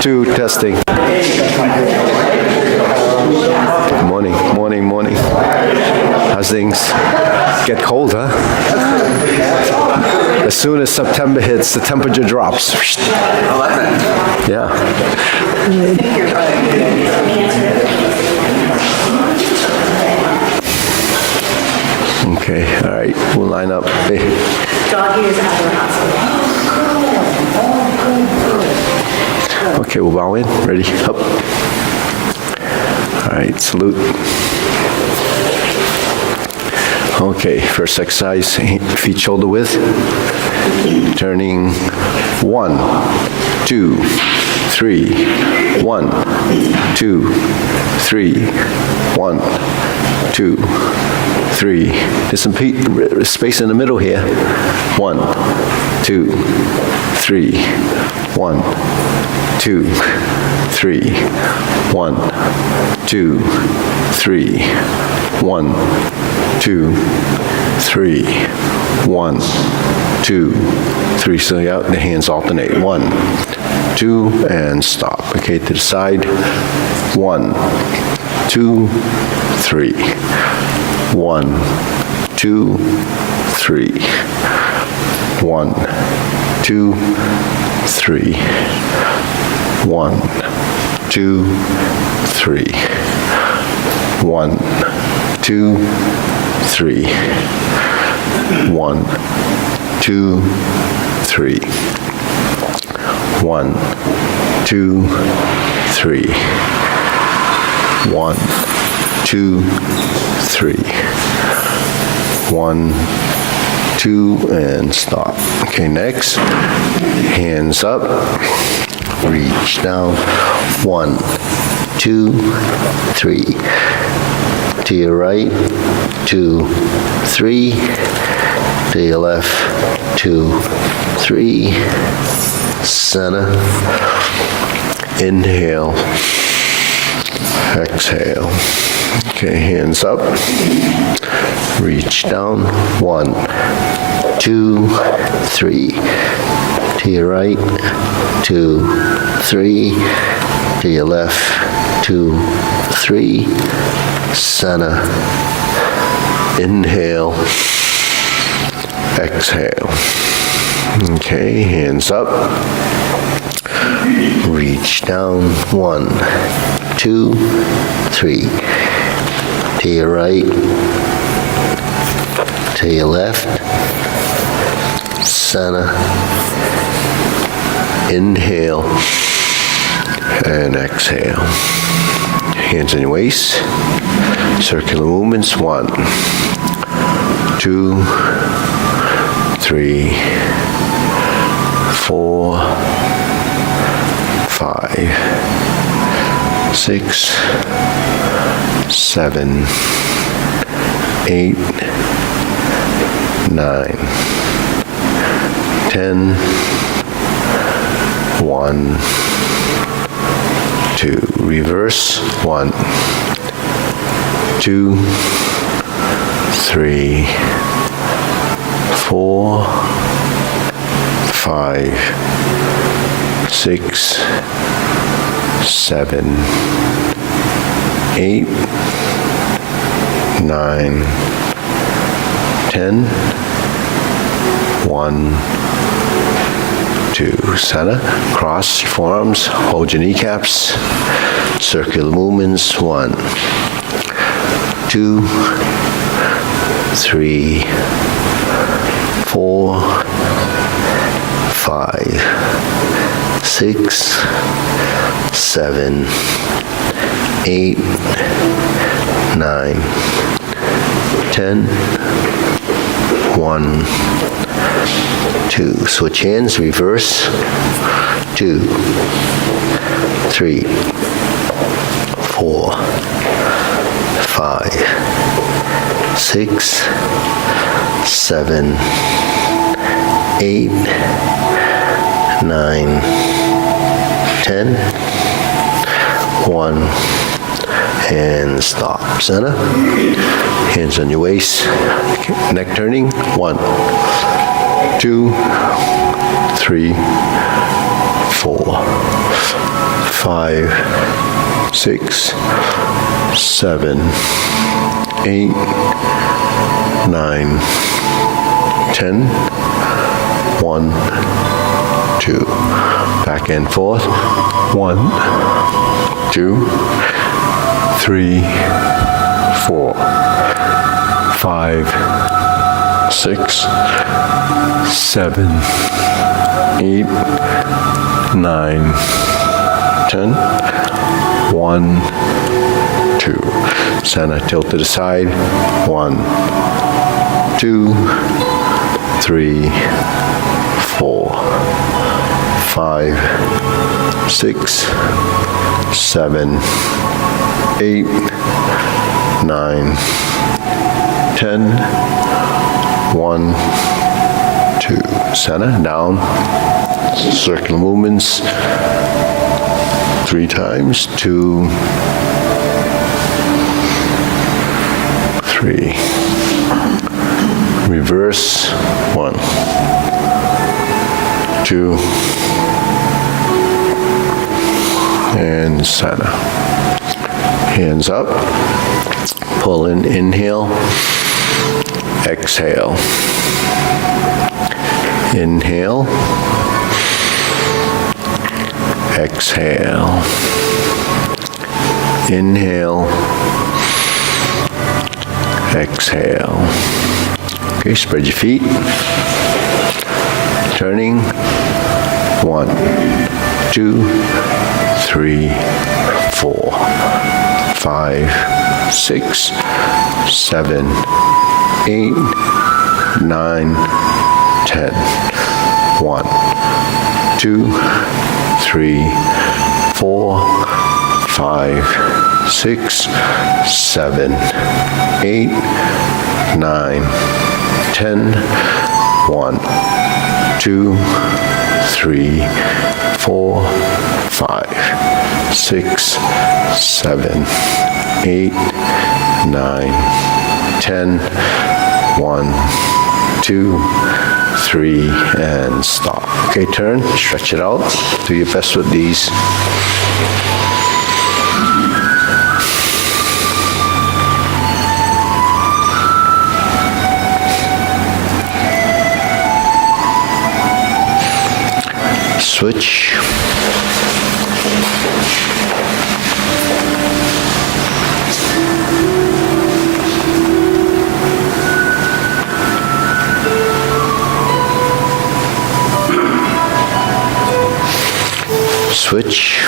2, testing. Morning. How's things? Get cold, huh? As soon as September hits, the temperature drops. I like that. Yeah. Okay, all right, we'll line up. Hey. Doggy is out of the hospital. Okay, we'll bow in. Ready? Up. All right, salute. Okay, first exercise, feet shoulder width. Turning 1, 2, 3. 1, 2, 3. 1, 2, 3. There's some space in the middle here. 1, 2, 3. 1, 2, 3. 1, 2, 3. 1, 2, 3. 1, 2, 3. So yeah, the hands alternate. 1, 2, and stop. Okay, to the side. 1, 2, 3. 1, 2, 3. 1, 2, 3. 1, 2, 3. 1, 2, 3. 1, 2, 3. 1, 2, 3. 1, 2, 3. 1, 2, and stop. Okay, next, hands up, reach down. 1, 2, 3. To your right, 2, 3. To your left, 2, 3. Center. Inhale. Exhale. Okay, hands up. Reach down. 1, 2, 3. To your right, 2, 3. To your left, 2, 3. Center. Inhale. Exhale. Okay, hands up. Reach down. 1, 2, 3. To your right. To your left. Center. Inhale. And exhale. Hands in your waist. Circular movements. 1, 2, 3, 4, 5, 6, 7, 8, 9, 10, 1, 2. Reverse. 1, 2, 3, 4, 5, 6, 7, 8, 9, 10, 1, 2. Center. Cross your forearms. Hold your kneecaps. Circular movements. 1, 2, 3, 4, 5, 6, 7, 8, 9, 10, 1, 2. Switch hands, reverse. 2, 3, 4, 5, 6, 7, 8, 9, 10, 1, and stop. Center. Hands on your waist. Neck turning. 1, 2, 3, 4, 5, 6, 7, 8, 9, 10. 1, 2. Back and forth. 1, 2, 3, 4, 5, 6, 7, 8, 9, 10. 1, 2. Center, tilt to the side. 1, 2, 3, 4, 5, 6, 7, 8, 9, 10. 1, 2. Center, down. Circular movements. 3 times. 2, 3. Reverse. 1, 2, and center. Hands up. Pull in, inhale. Exhale. Inhale. Exhale. Inhale. Exhale. Okay, spread your feet. Turning. 1, 2, 3, 4, 5, 6, 7, 8, 9, 10. 1, 2, 3, 4, 5, 6, 7, 8, 9, 10. 1, 2, 3, 4, 5, 6, 7, 8, 9, 10. 1, 2, 3, and stop. Okay, turn, stretch it out. Do your best with these. Switch. Switch.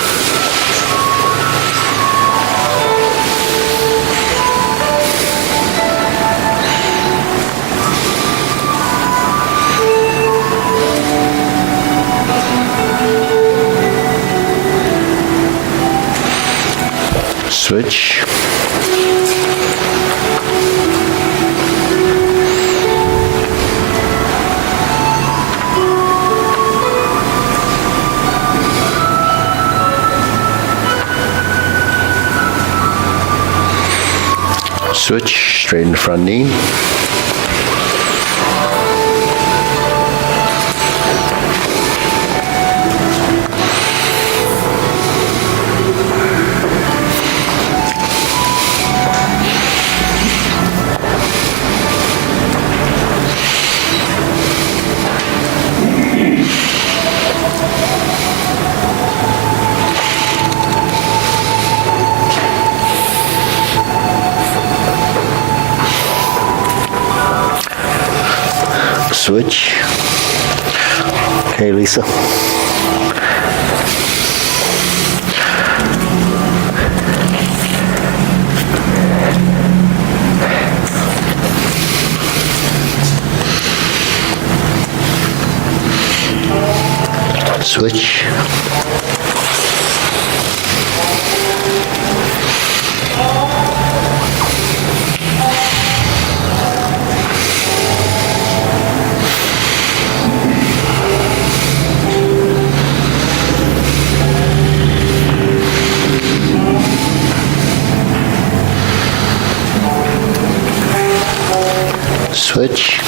Switch. Switch, straighten the front knee. Switch. Okay, Lisa. Switch. Switch.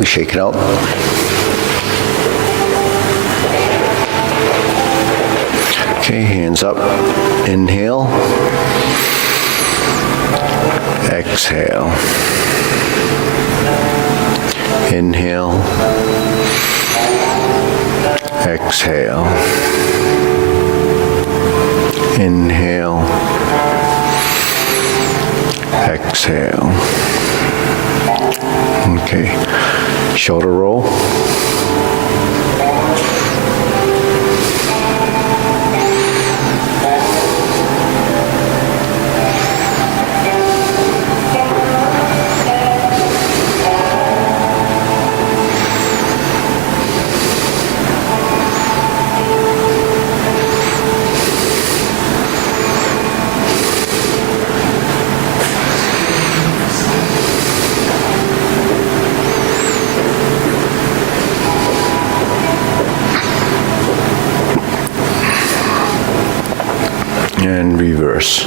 we shake it out. Okay, hands up. Inhale. Exhale. Inhale. Exhale. Inhale. Exhale. Okay. Shoulder roll. And reverse.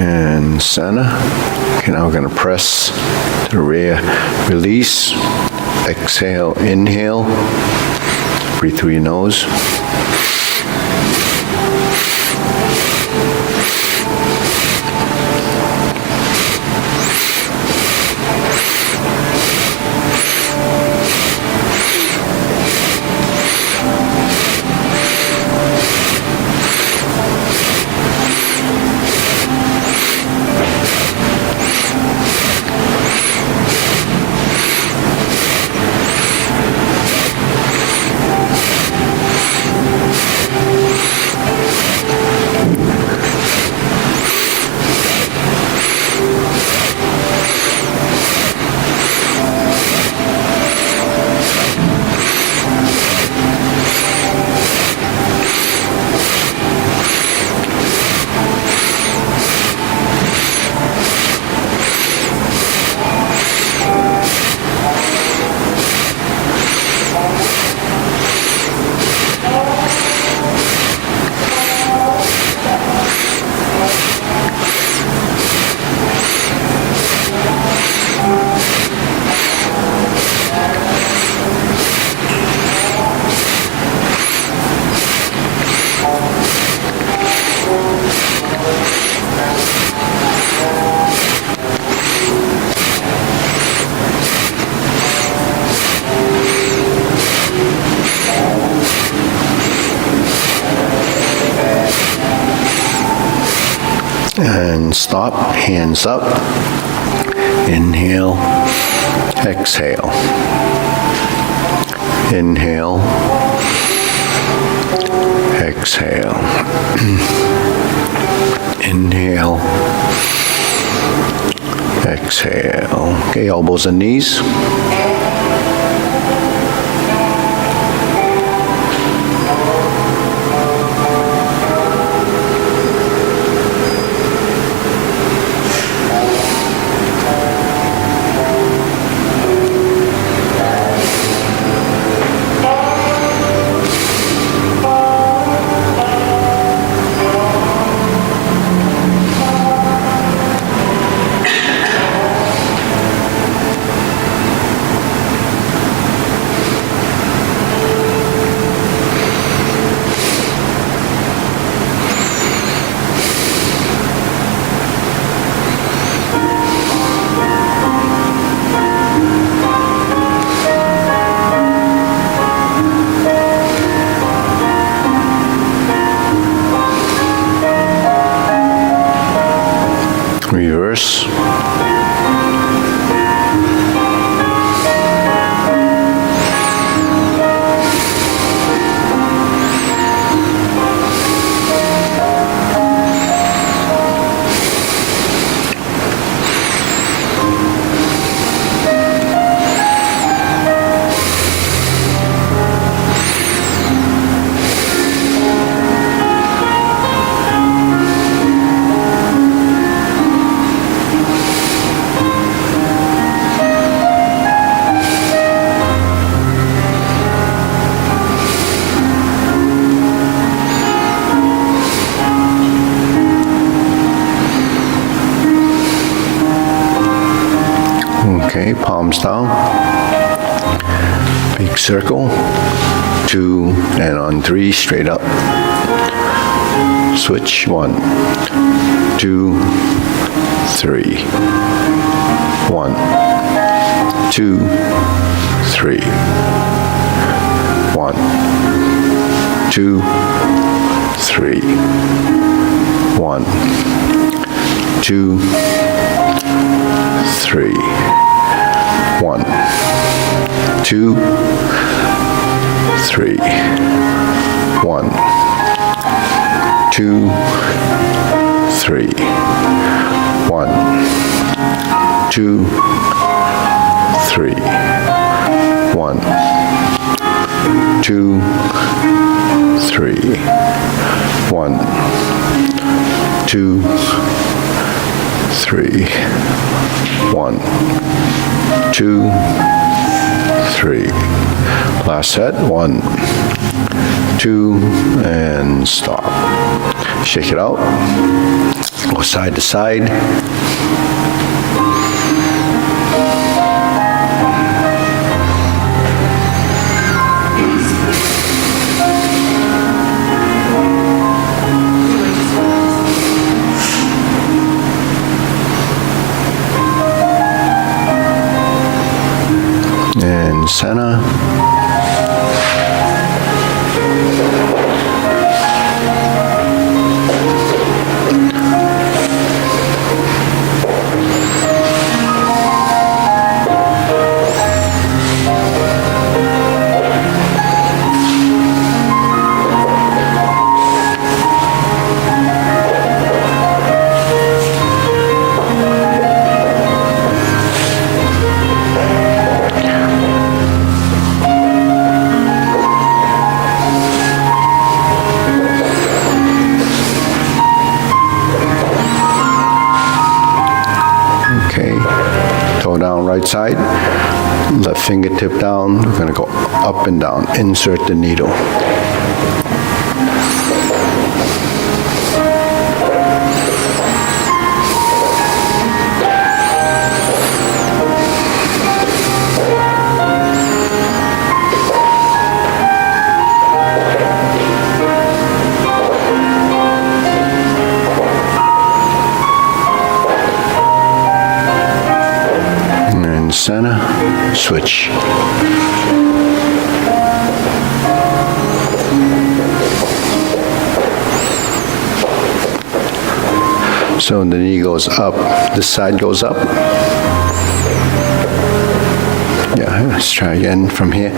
And center. Okay, now we're going to press the rear, release, exhale, inhale, breathe through your nose. And stop, hands up. Inhale, exhale. Inhale, exhale. Inhale, exhale. Okay, elbows and knees. palms down. Big circle. 2, and on 3, straight up. Switch. 1, 2, 3. 1, 2, 3. 1, 2, 3. 1, 2, 3. 1, 2, 3. 1, 2, 3. 1, 2, 3. 1, 2, 3. 1, 2, 3. 1, 2, 3. Last set. 1, 2, and stop. Shake it out. Go side to side. And center. Okay, toe down right side, left fingertip down, we're gonna go up and down, insert the needle. Center, switch. So the knee goes up, this side goes up. Yeah, let's try again from here.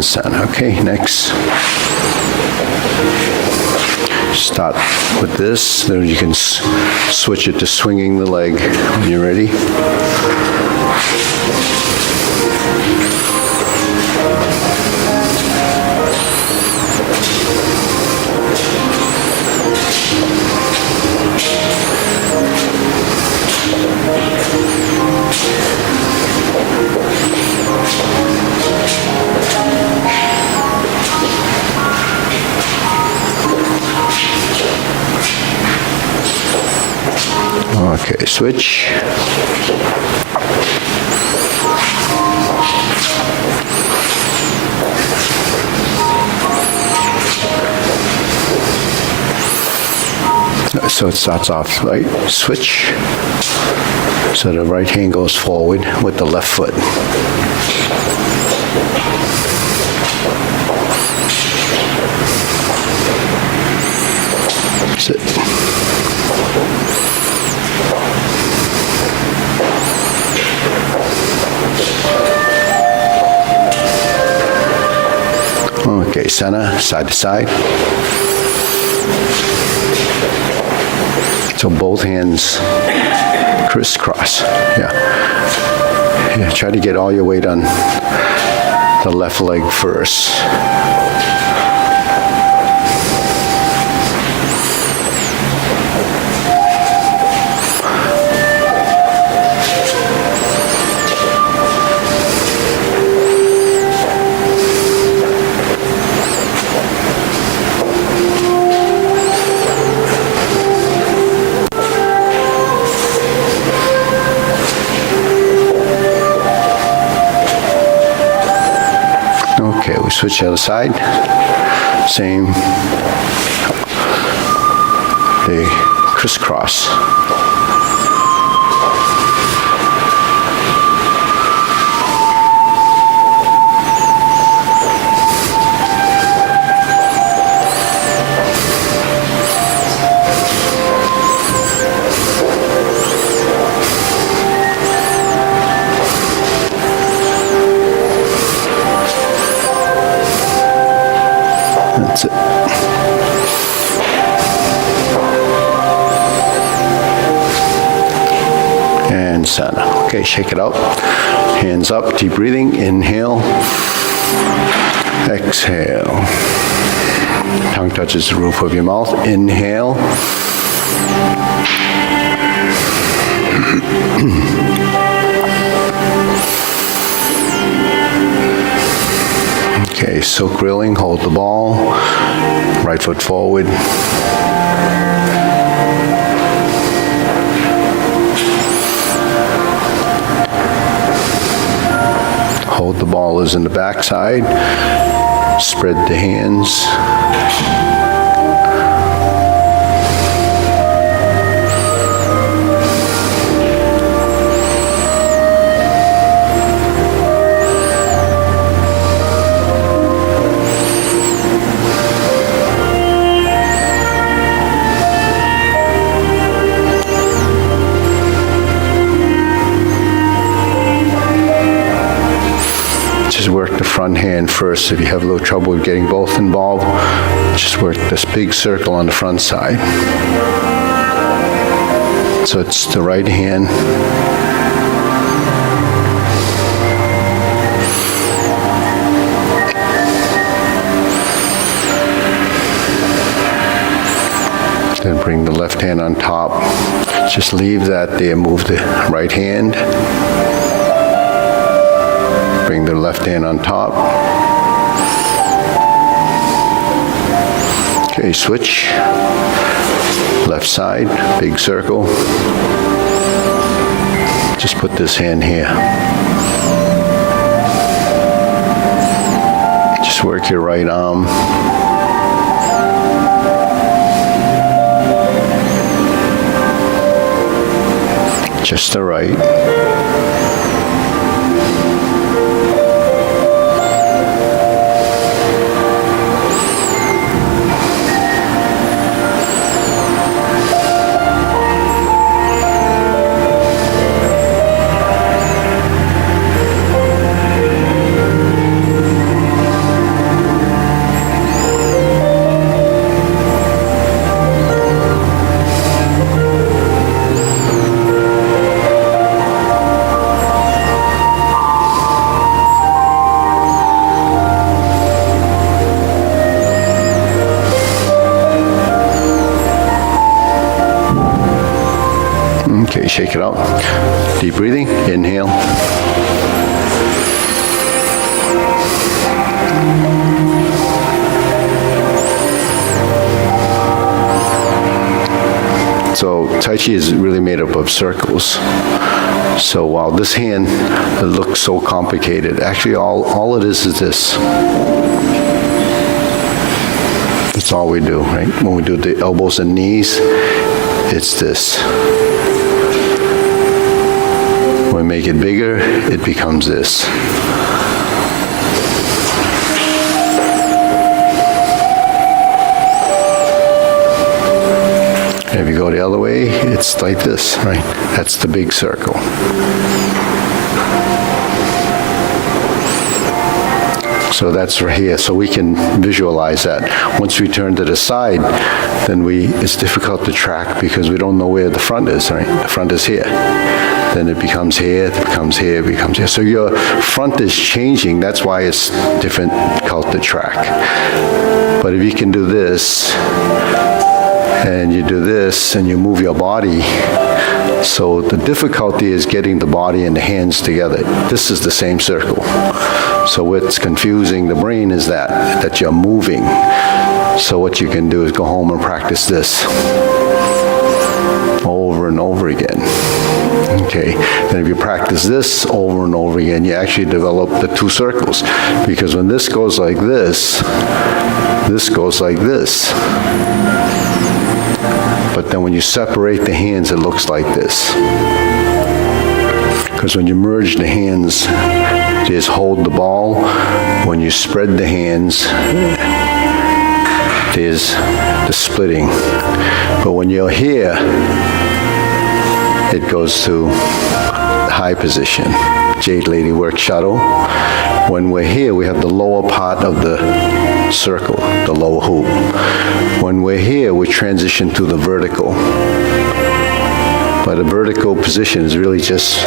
Center. Okay, next. Start with this, then you can switch it to swinging the leg when you're ready. Okay, switch. So it starts off right, switch. So the right hand goes forward with the left foot. Sit. Okay, center, side to side. So both hands crisscross. Yeah. Yeah, try to get all your weight on the left leg first. switch the other side. Same. The crisscross. That's it. And center. Okay, shake it out. Hands up, deep breathing. Inhale. Exhale. Tongue touches the roof of your mouth. Inhale. Okay, silk grilling, hold the ball, right foot forward. Hold the ball is in the backside, spread the hands. Just work the front hand first. If you have a little trouble with getting both involved, just work this big circle on the front side. So it's the right hand. Then bring the left hand on top. Just leave that there. Move the right hand. Bring the left hand on top. Okay, switch. Left side, big circle. Just put this hand here. Just work your right arm. Just the right. Okay, shake it out. Deep breathing. Inhale. So Tai Chi is really made up of circles. So while this hand looks so complicated, actually all it is this. That's all we do, right? When we do the elbows and knees, it's this. When we make it bigger, it becomes this. If you go the other way, it's like this, right? That's the big circle. So that's right here. So we can visualize that. Once we turn to the side, then it's difficult to track because we don't know where the front is, right? The front is here. Then it becomes here, it becomes here, it becomes here. So your front is changing. That's why it's difficult to track. But if you can do this, and you do this, and you move your body, so the difficulty is getting the body and the hands together. This is the same circle. So what's confusing the brain is that you're moving. So what you can do is go home and practice this over and over again. okay. Then if you practice this over and over again, you actually develop the two circles. Because when this goes like this goes like this. But then when you separate the hands, it looks like this. Because when you merge the hands, just hold the ball. When you spread the hands, there's the splitting. But when you're here, it goes to the high position. Jade Lady work shuttle. When we're here, we have the lower part of the circle, the lower hoop. When we're here, we transition to the vertical. But the vertical position is really just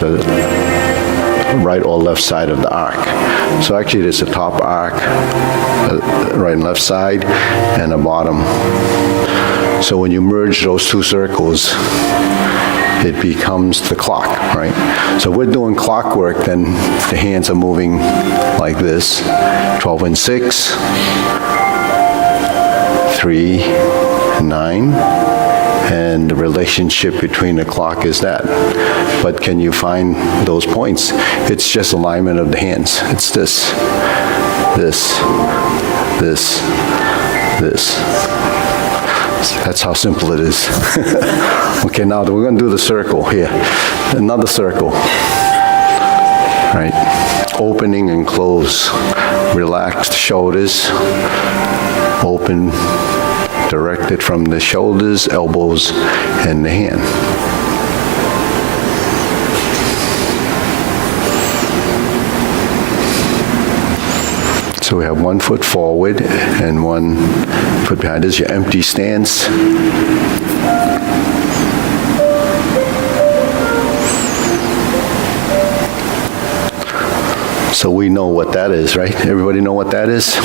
the right or left side of the arc. So actually there's a top arc, right and left side, and a bottom. So when you merge those two circles, it becomes the clock, right? So we're doing clockwork, then the hands are moving like this, 12 and 6, 3 and 9, and the relationship between the clock is that. But can you find those points? It's just alignment of the hands. It's this, this, this, this. That's how simple it is. Okay, now we're going to do the circle here. Another circle. Right? Opening and close. Relaxed shoulders. Open, directed from the shoulders, elbows, and the hand. So we have 1 foot forward and 1 foot behind. This is your empty stance. So we know what that is, right? Everybody know what that is?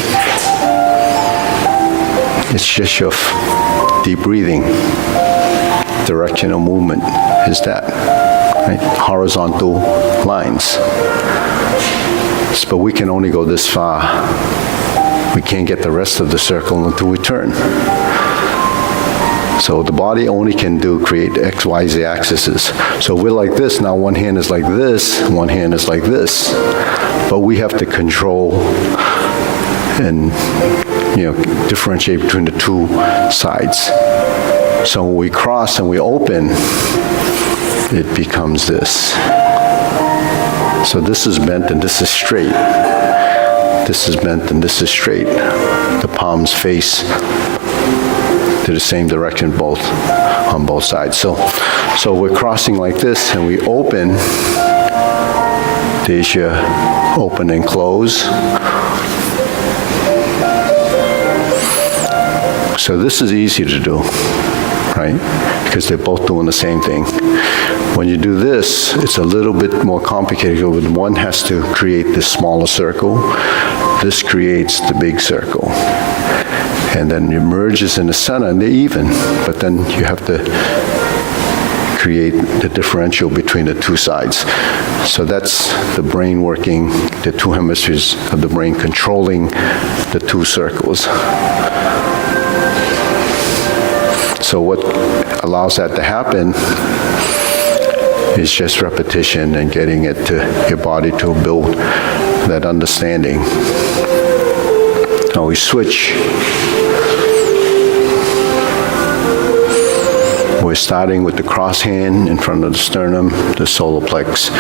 It's just your deep breathing. Direction of movement is that, right? Horizontal lines. But we can only go this far. We can't get the rest of the circle until we turn. So the body only can create X, Y, Z axes. So we're like this, now one hand is like this, one hand is like this. But we have to control and differentiate between the two sides. So when we cross and we open, it becomes this. So this is bent and this is straight. This is bent and this is straight. The palms face to the same direction on both sides. So we're crossing like this and we open. There's your open and close. So this is easy to do, right? Because they're both doing the same thing. When you do this, it's a little bit more complicated. One has to create this smaller circle. This creates the big circle. And then it merges in the center, and they're even. But then you have to create the differential between the two sides. So that's the brain working, the two hemispheres of the brain controlling the two circles. So what allows that to happen is just repetition and getting it to your body to build that understanding. Now we switch. We're starting with the cross hand in front of the sternum, the solar plex,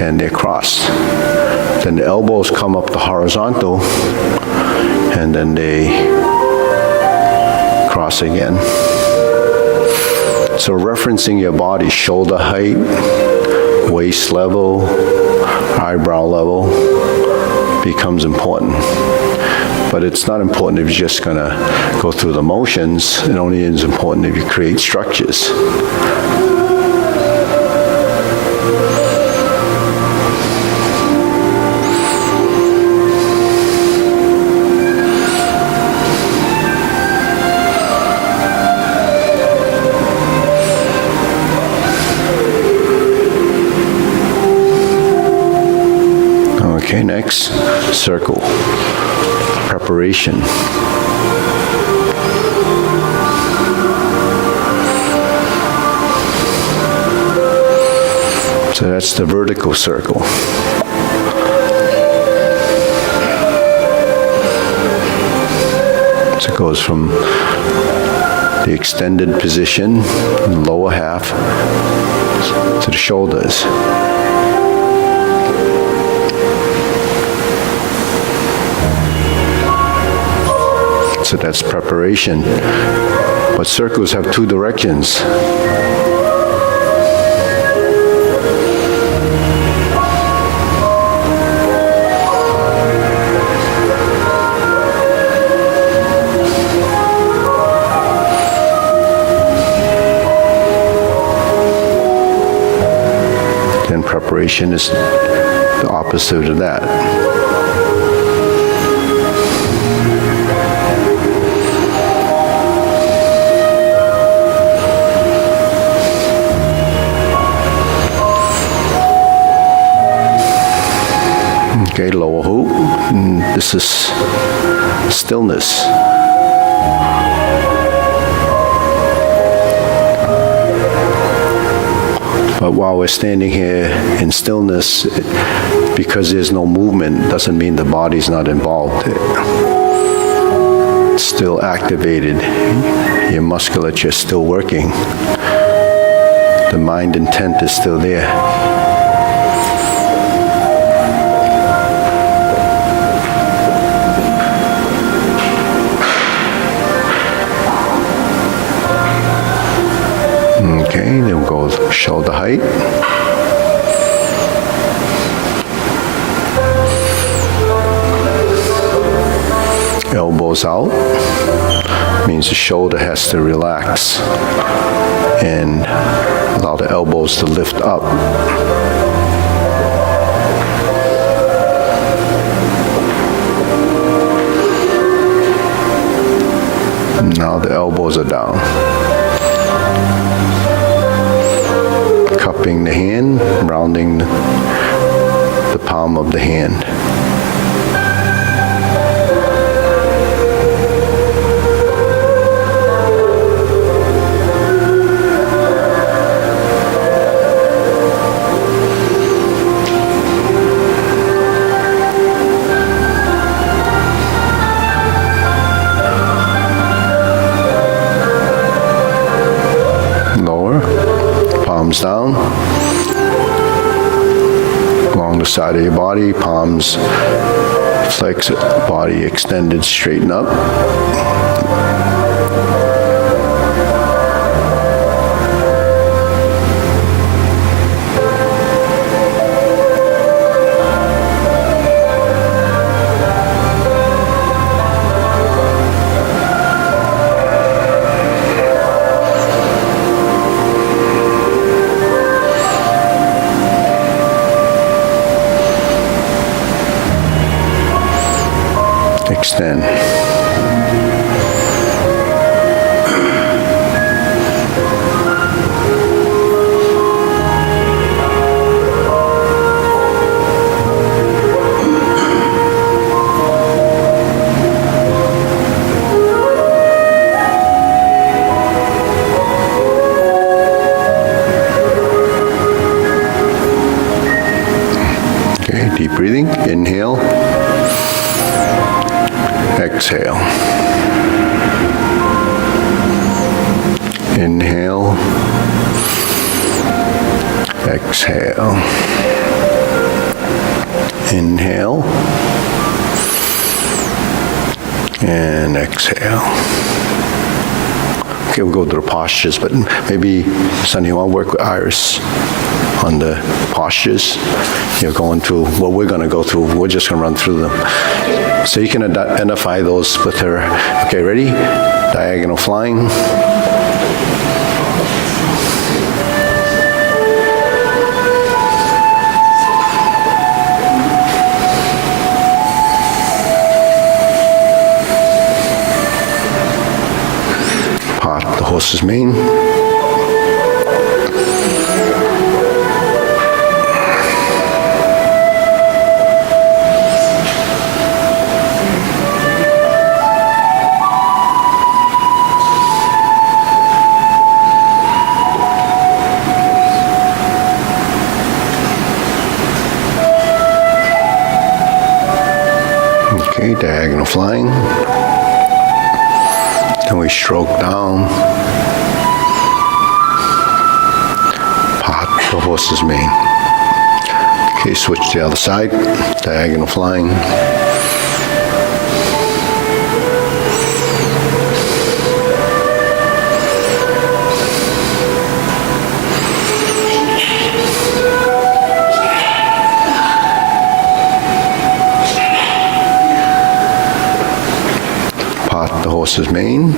and they're crossed. Then the elbows come up the horizontal, and then they cross again. So referencing your body, shoulder height, waist level, eyebrow level becomes important. But it's not important if you're just gonna go through the motions. It only is important if you create structures. Okay, next, circle. Preparation. So that's the vertical circle. So it goes from the extended position, the lower half, to the shoulders. So that's preparation. But circles have two directions. Then preparation is the opposite of that. Okay, lower hoop. And this is stillness. But while we're standing here in stillness, because there's no movement, doesn't mean the body's not involved. It's still activated. Your musculature is still working. The mind intent is still there. Okay, then we'll go shoulder height. Elbows out. Means the shoulder has to relax and allow the elbows to lift up. Now the elbows are down. Cupping the hand, rounding the palm of the hand. Lower, palms down. Along the side of your body, palms flex, body extended, straighten up. Extend. Okay, deep breathing. Inhale. Exhale. Inhale. Exhale. Inhale. And exhale. Okay, we'll go to the postures, but maybe, Sonny, you want to work with Iris on the postures? You're going through what we're going to go through. We're just going to run through them. So you can identify those with her. Okay, ready? Diagonal flying. Part the horse's mane. Then we stroke down, part the horse's mane. Okay, switch to the other side, diagonal flying. Part the horse's mane.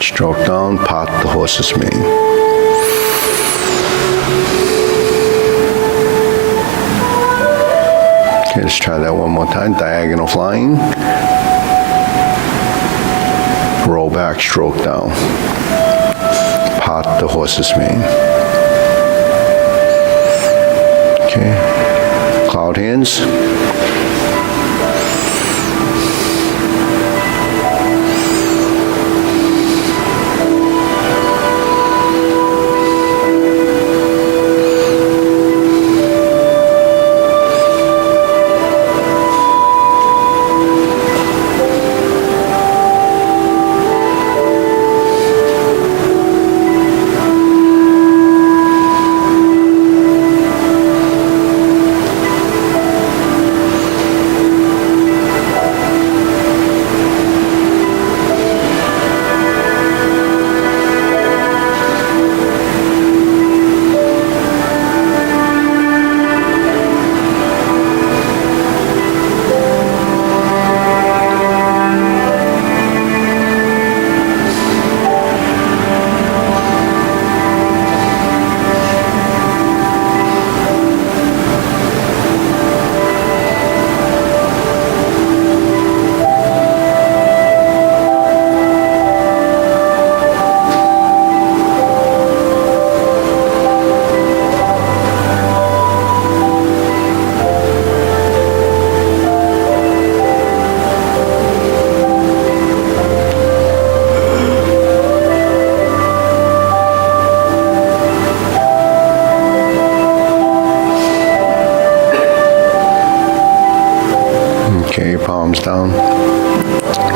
Stroke down, part the horse's mane. Okay, let's try that one more time. Diagonal flying. Roll back, stroke down. Part the horse's mane. Okay. Cloud hands. Okay, palms down.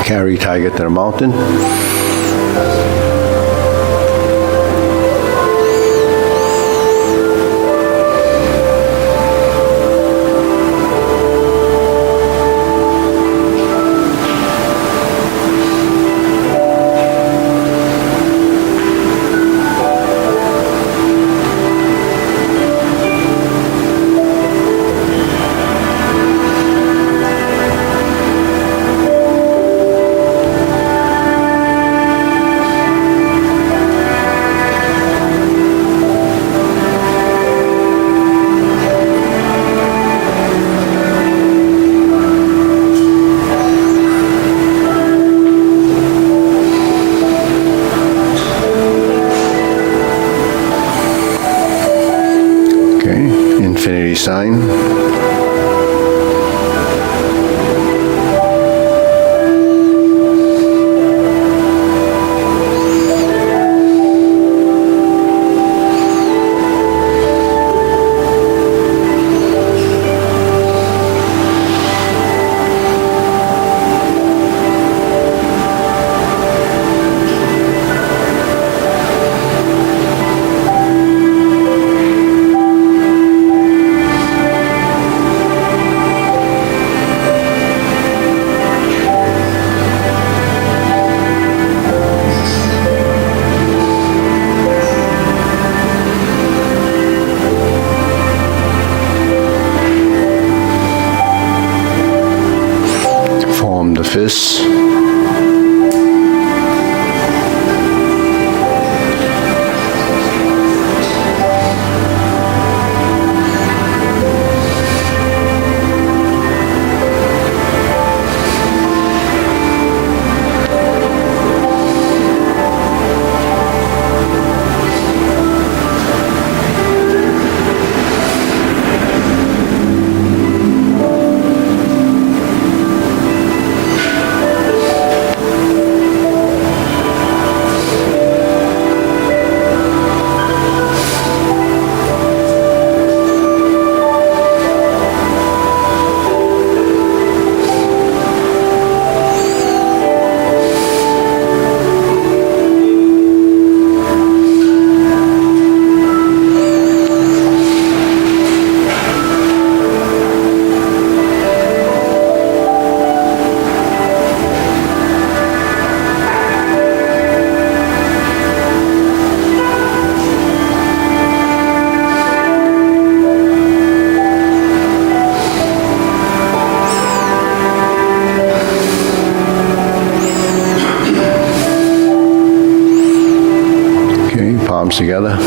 Carry tiger to the mountain. Okay, infinity sign. Form the fists. palms together.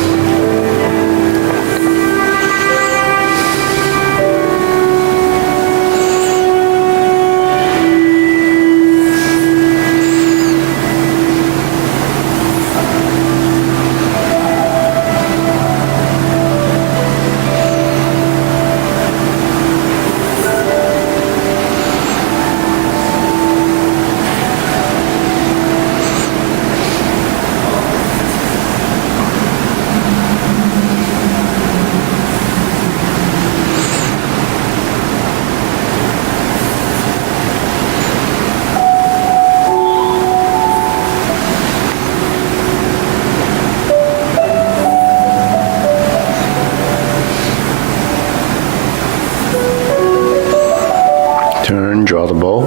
Turn, draw the bow.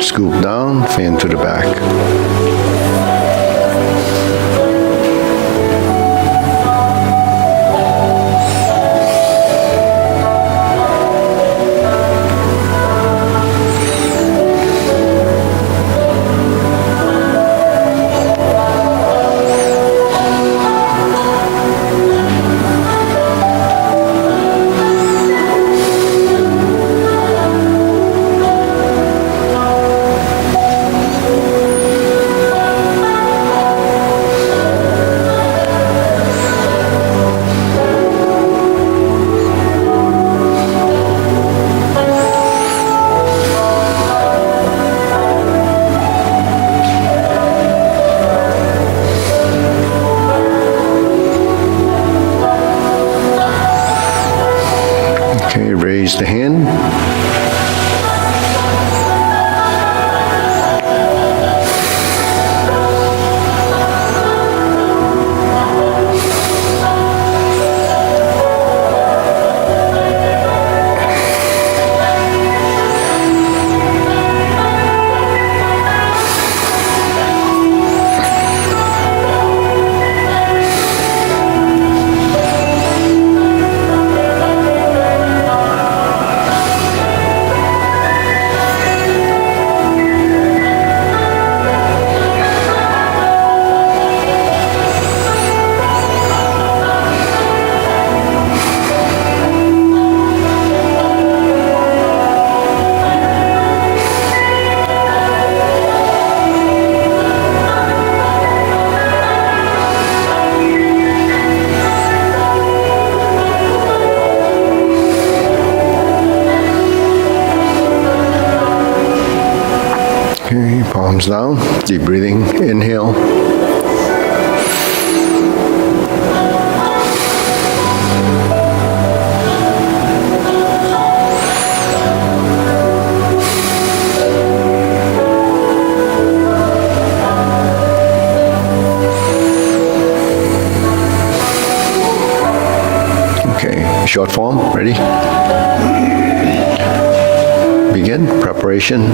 Scoop down, fan to the back. Okay, raise the hand. Okay, palms down, deep breathing, inhale. Okay, short form, ready? Begin, preparation.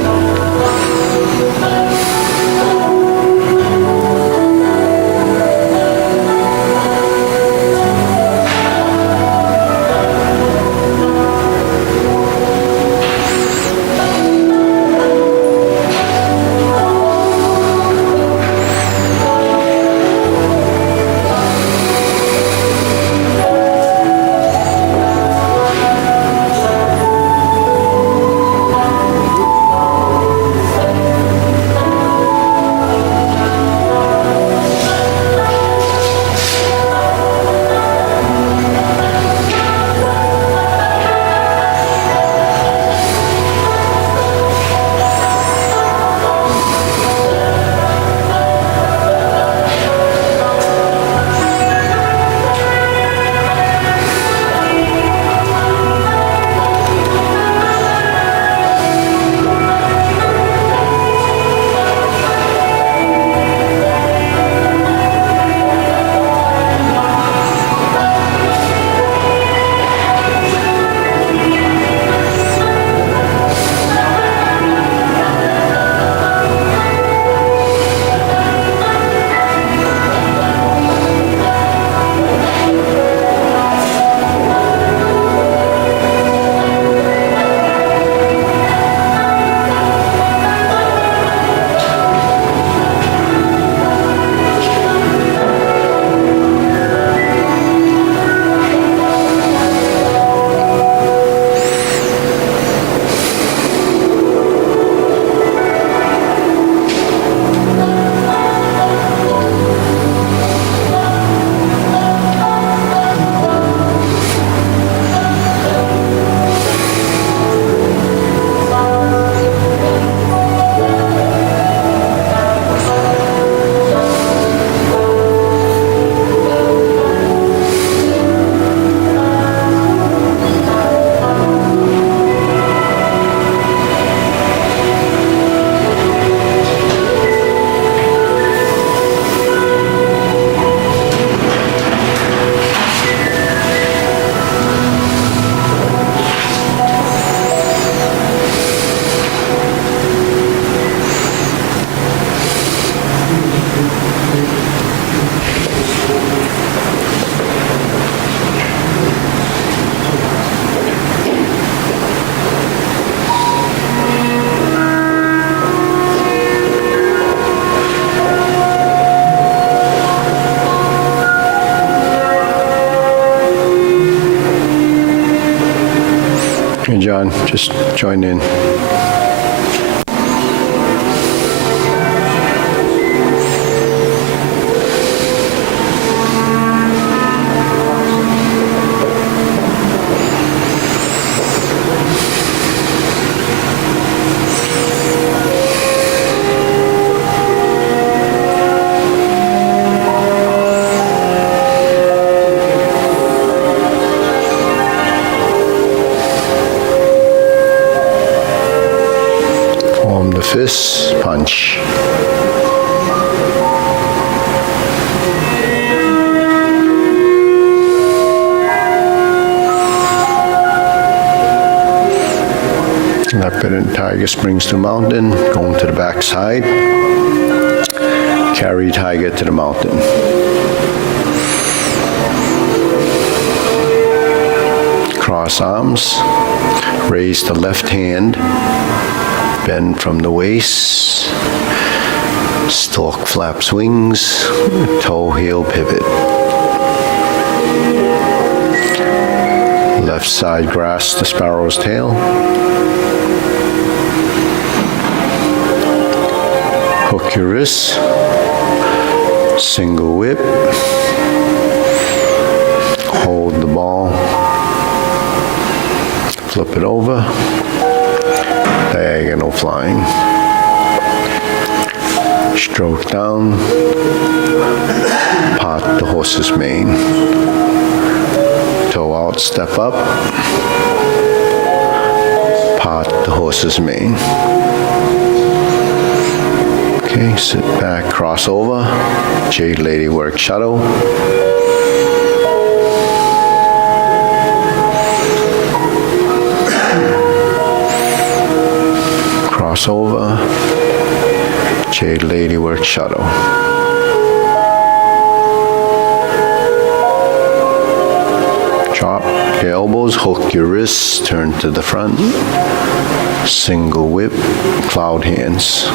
John, just join in. Form the fist punch. Leopard tiger springs to mountain, going to the back side. Carry tiger to the mountain. Cross arms, raise the left hand, bend from the waist, stork flaps wings, toe heel pivot. Left side grasp the sparrow's tail. Hook your wrists, single whip, hold the ball, flip it over, diagonal flying, stroke down, part the horse's mane, toe out, step up, part the horse's mane. Okay, sit back, cross over, Jade Lady work shuttle. Cross over, Jade Lady work shuttle. Drop your elbows, hook your wrists, turn to the front. Single whip, cloud hands.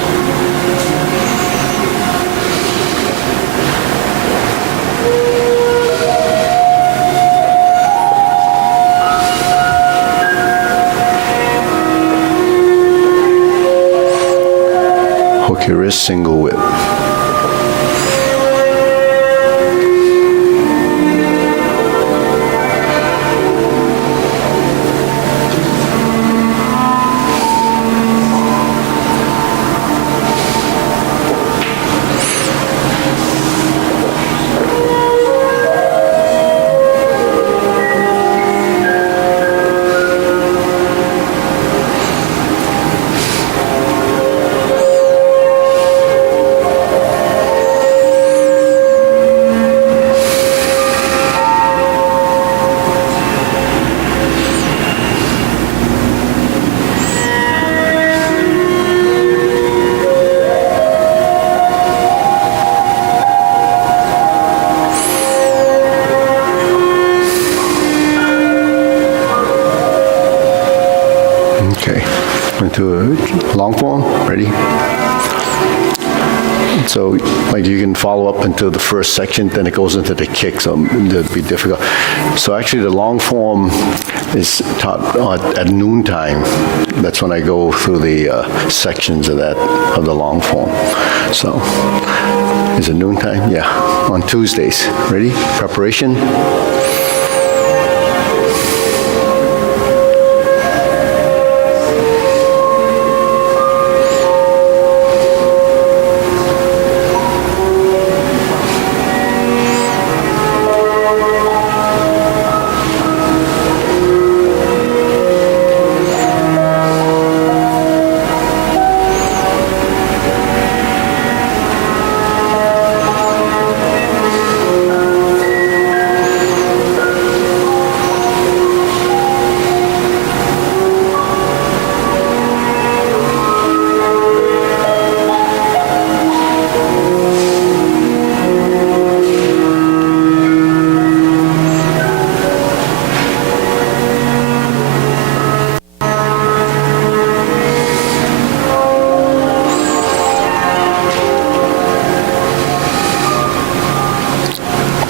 Hook your wrist, single whip. Okay, into a long form, ready? So, like, you can follow up into the first section, then it goes into the kick, so it'd be difficult. So actually, the long form is taught at noontime. That's when I go through the sections of the long form. So, is it noontime? Yeah, on Tuesdays. Ready? Preparation?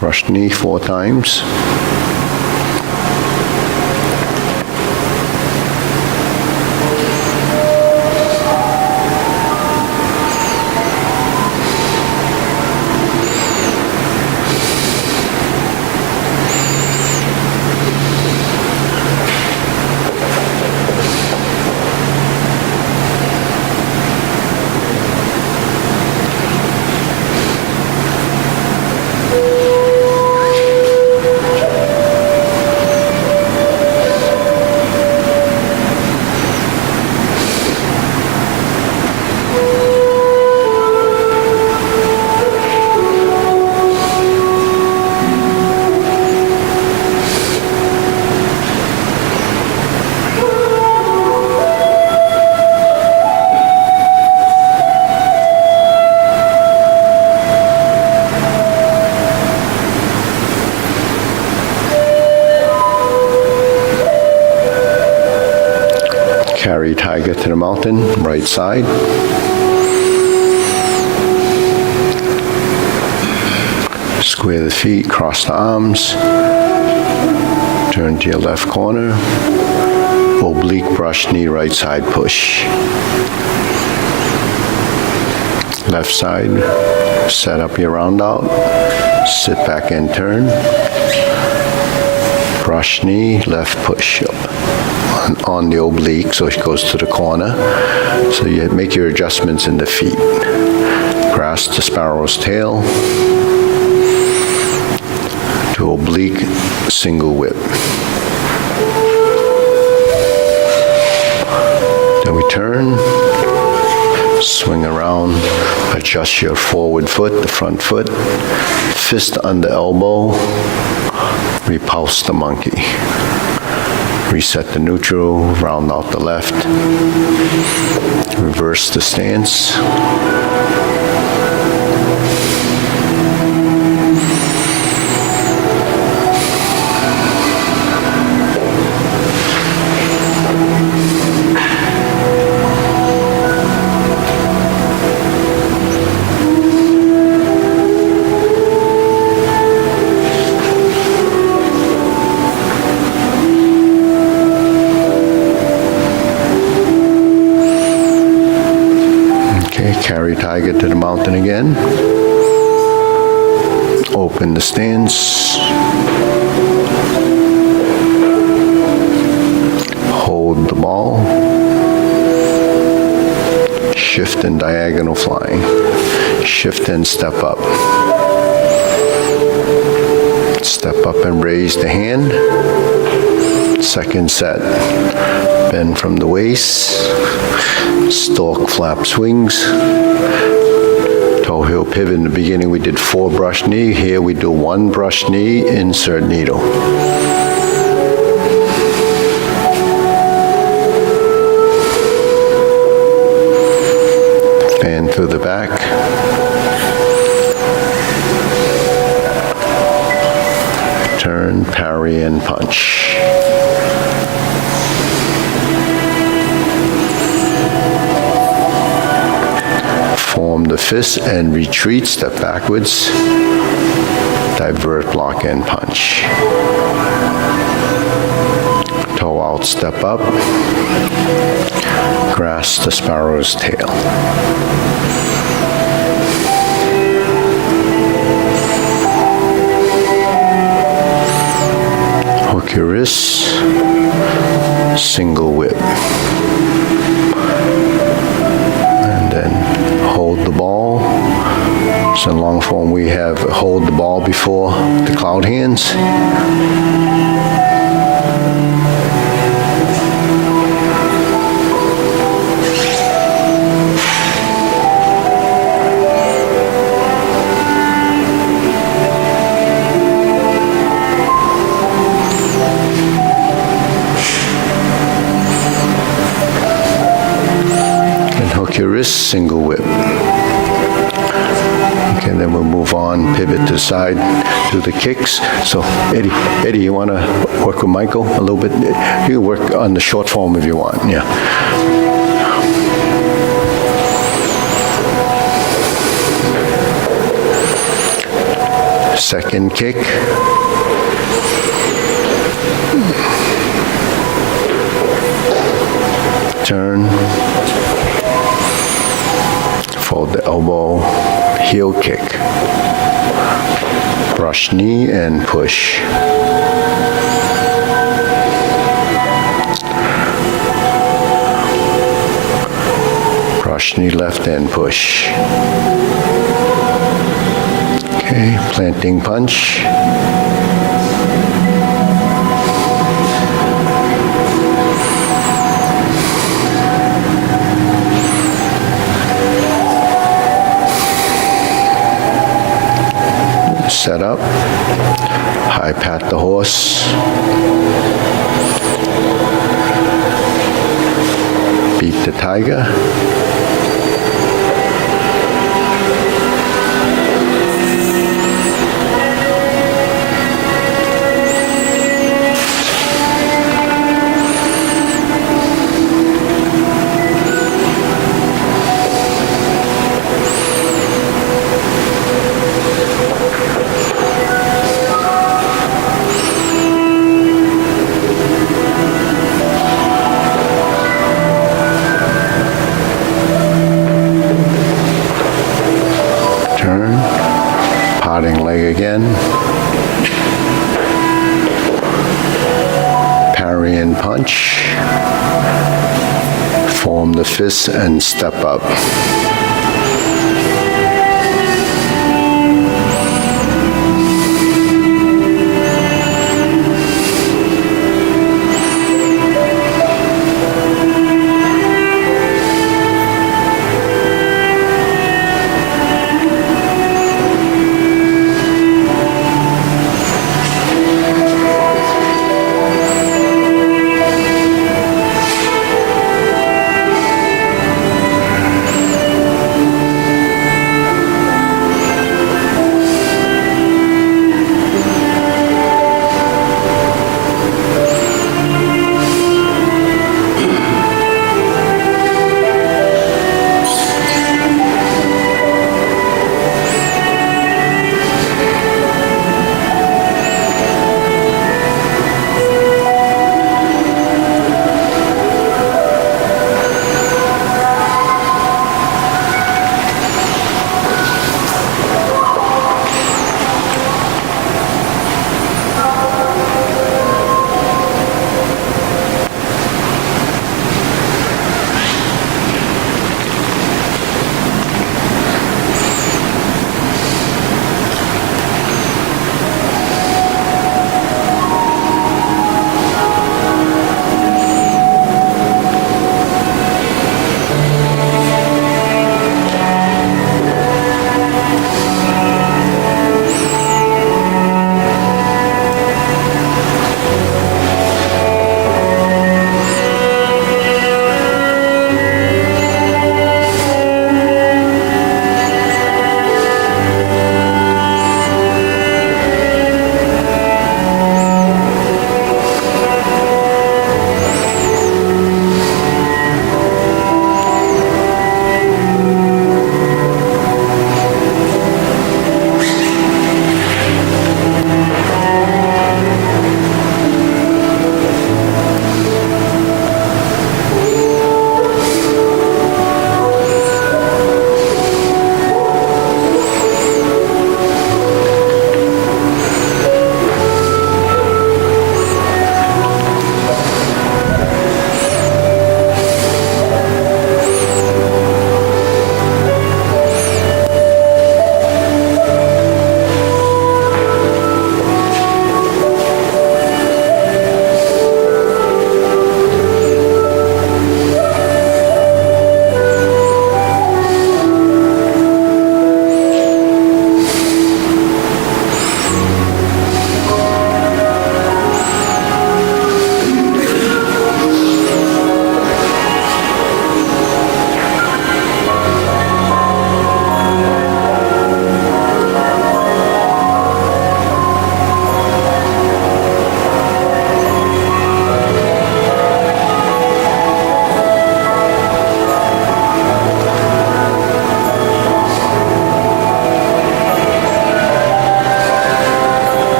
Brush knee 4 times. tiger to the mountain, right side. Square the feet, cross the arms. Turn to your left corner. Oblique brush knee, right side push. Left side, set up your round out. Sit back and turn. Brush knee, left push on the oblique, so it goes to the corner. So you make your adjustments in the feet. Grasp the sparrow's tail to oblique single whip. Then we turn, swing around, adjust your forward foot, the front foot, fist under elbow, repulse the monkey. Reset the neutral, round out the left, reverse the stance. Carry tiger to the mountain again. Open the stance. Hold the ball. Shift and diagonal flying. Shift and step up. Step up and raise the hand. Second set. Bend from the waist. Stalk, flap, swings. Toe heel pivot. In the beginning we did 4 brush knee. Here we do 1 brush knee, insert needle. Fan through the back. Turn, parry, and punch. Form the fist and retreat, step backwards, divert, block, and punch. Toe out, step up, grasp the sparrow's tail. Hook your wrists, single whip. Hold the ball. So in long form we have hold the ball before the cloud hands. And hook your wrist, single whip. Okay, then we'll move on, pivot to the side, do the kicks. So, Eddie, you want to work with Michael a little bit? You can work on the short form if you want, yeah. Second kick. Turn. Fold the elbow. Heel kick. Brush knee and push. Brush knee left and push. Okay, planting punch. Set up, high pat the horse, beat the tiger, again. Parry and punch. Form the fists and step up.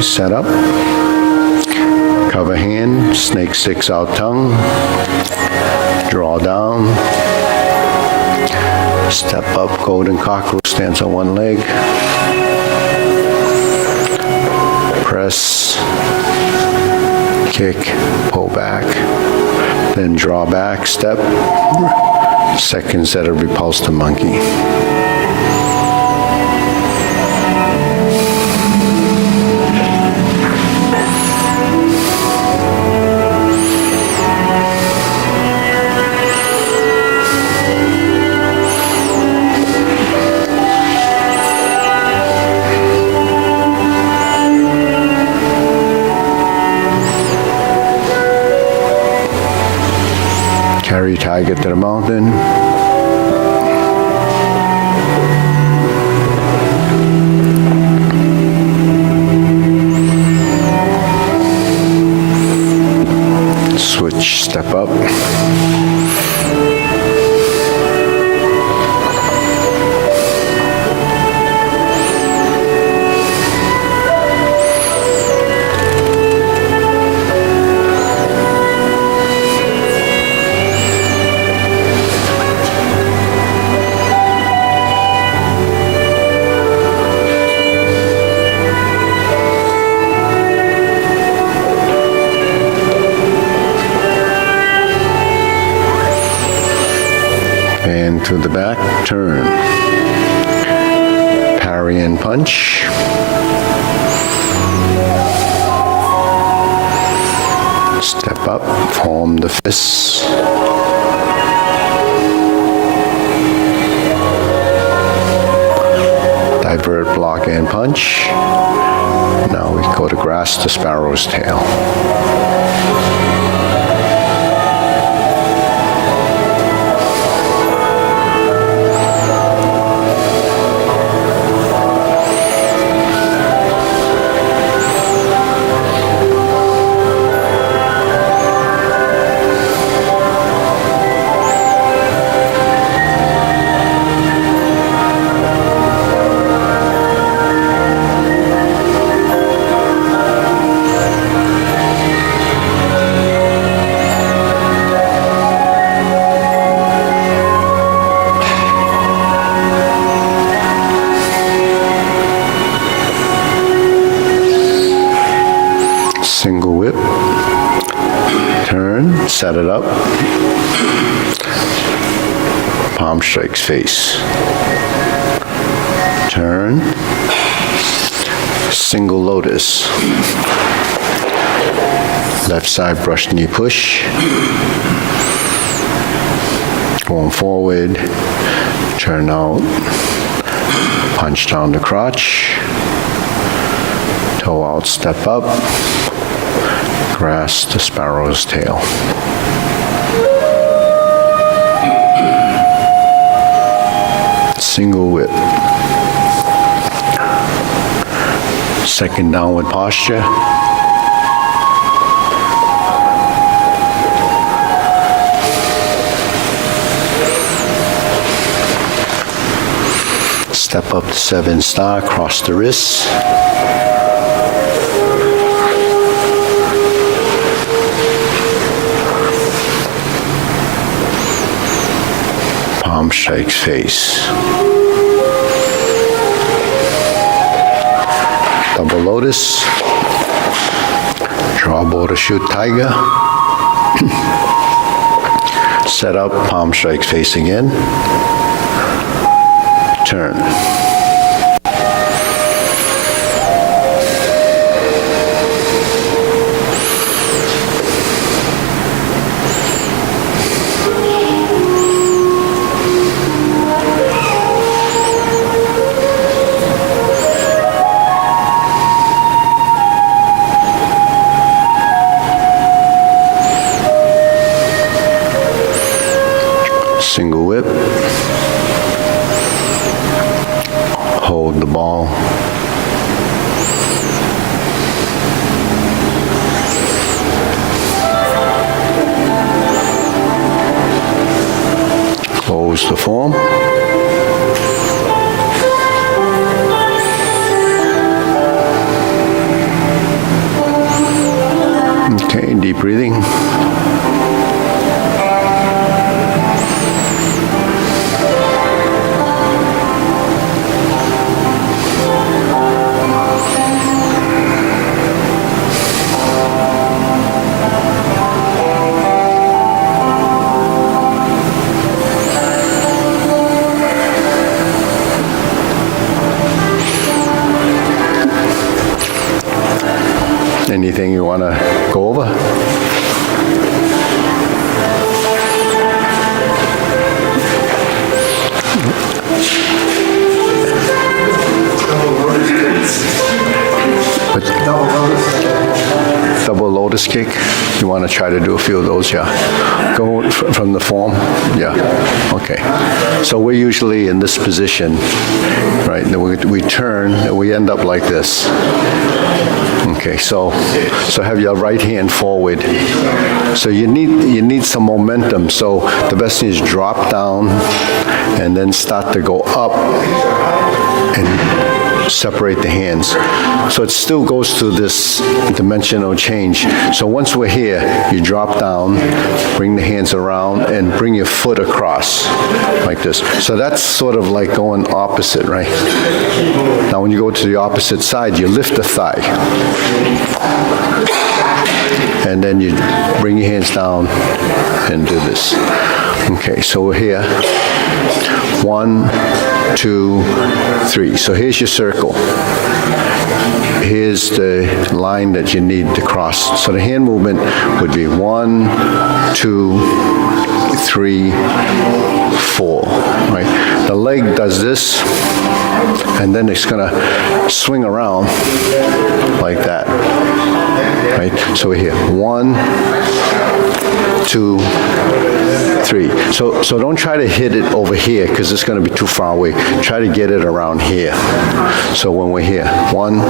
Set up. Cover hand, snake sticks out tongue. Draw down. Step up, golden cockroach, stands on one leg. Press, kick, pull back. Then draw back, step. Second set of repulsed monkey. Carry tiger to the mountain. Switch, step up. turn, parry and punch, step up, form the fists, divert, block, and punch. Now we go to grasp the sparrow's tail. Single whip, turn, set it up, palm strikes face, turn, single lotus, left side brush knee push, going forward, turn out, punch down the crotch, toe out, step up, grasp the sparrow's tail. Single whip. Second downward posture. Step up to 7-star, cross the wrists. Palm strikes face. Double lotus. Draw bow to shoot tiger. Set up, palm strikes face again. Turn. Single whip. Hold the ball. Close the form. Okay, deep breathing. Anything you want to go over? Double lotus kick. You want to try to do a few of those, yeah? Go from the form, yeah. Okay. So we're usually in this position, right? Then we turn and we end up like this. Okay, so have your right hand forward. So you need some momentum. So the best thing is drop down and then start to go up and separate the hands. So it still goes through this dimensional change. So once we're here, you drop down, bring the hands around, and bring your foot across like this. So that's sort of like going opposite, right? Now when you go to the opposite side, you lift the thigh. And then you bring your hands down and do this. Okay, so we're here. 1, 2, 3. So here's your circle. Here's the line that you need to cross. So the hand movement would be 1, 2, 3, 4, right? The leg does this, and then it's gonna swing around like that, right? So we're here, 1, 2, 3. So don't try to hit it over here because it's going to be too far away. Try to get it around here. So when we're here, 1,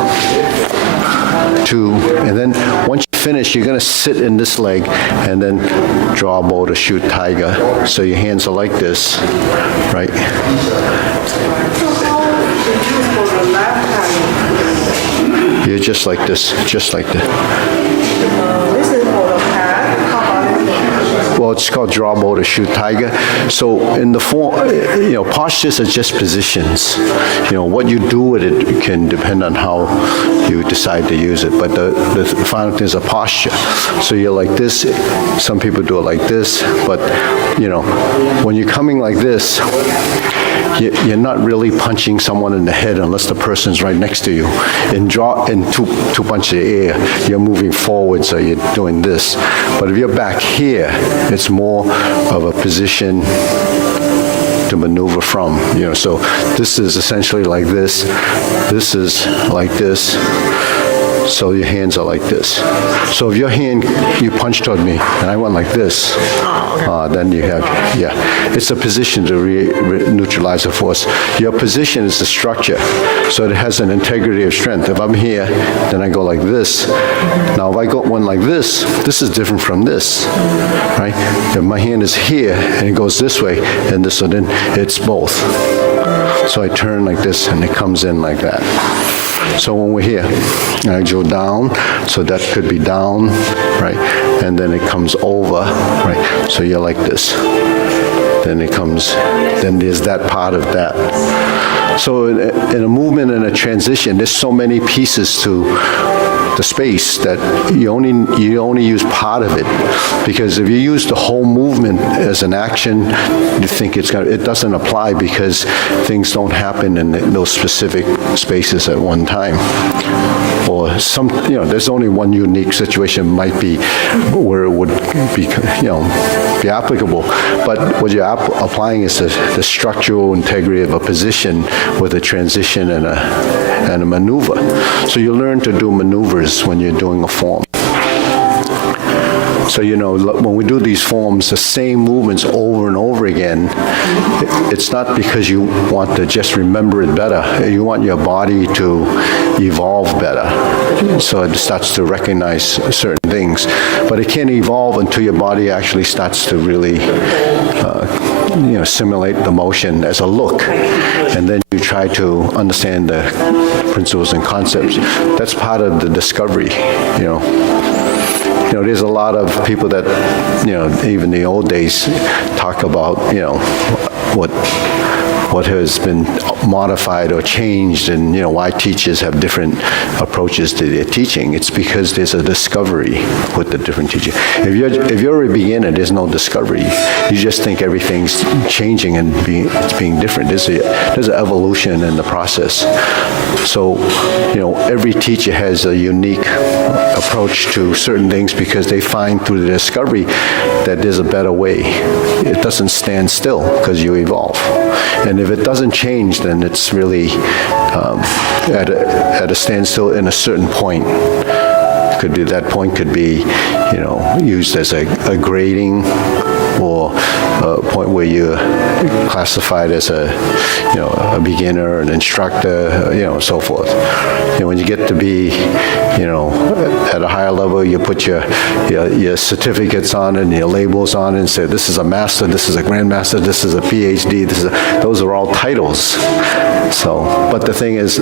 2, and then once you finish, you're going to sit in this leg and then draw a bow to shoot tiger. So your hands are like this, right? You're just like this, just like this. This is for the pad. How about this one? Well, it's called draw bow to shoot tiger. So in the form, postures are just positions. What you do with it can depend on how you decide to use it. But the final thing is a posture. So you're like this. Some people do it like this. But, when you're coming like this, you're not really punching someone in the head unless the person's right next to you. In two punches of air, you're moving forward, so you're doing this. But if you're back here, it's more of a position to maneuver from. So this is essentially like this. This is like this. So your hands are like this. So if your hand, you punch toward me, and I went like this, then you have, it's a position to neutralize the force. Your position is the structure, so it has an integrity of strength. If I'm here, then I go like this. Now if I go one like this is different from this, right? If my hand is here, and it goes this way, and this, so then it's both. So I turn like this, and it comes in like that. So when we're here, I go down, so that could be down, right? And then it comes over, right? So you're like this. Then it comes, then there's that part of that. So in a movement and a transition, there's so many pieces to the space that you only use part of it, because if you use the whole movement as an action, you think it doesn't apply because things don't happen in those specific spaces at one time. Or there's only one unique situation might be where it would be applicable. But what you're applying is the structural integrity of a position with a transition and a maneuver. So you learn to do maneuvers when you're doing a form. So, when we do these forms, the same movements over and over again, it's not because you want to just remember it better. You want your body to evolve better. So it starts to recognize certain things. But it can't evolve until your body actually starts to really simulate the motion as a look. And then you try to understand the principles and concepts. That's part of the discovery, there's a lot of people that, even in the old days talk about, what has been modified or changed, and why teachers have different approaches to their teaching. It's because there's a discovery with the different teaching. If you're a beginner, there's no discovery. You just think everything's changing and it's being different. There's an evolution in the process. So, every teacher has a unique approach to certain things because they find through the discovery that there's a better way. It doesn't stand still because you evolve. And if it doesn't change, then it's really at a standstill in a certain point. That point could be, used as a grading, or a point where you're classified as a beginner, an instructor, so forth. When you get to be, at a higher level, you put your certificates on and your labels on and say, this is a master, this is a grandmaster, this is a PhD, those are all titles. So, but the thing is,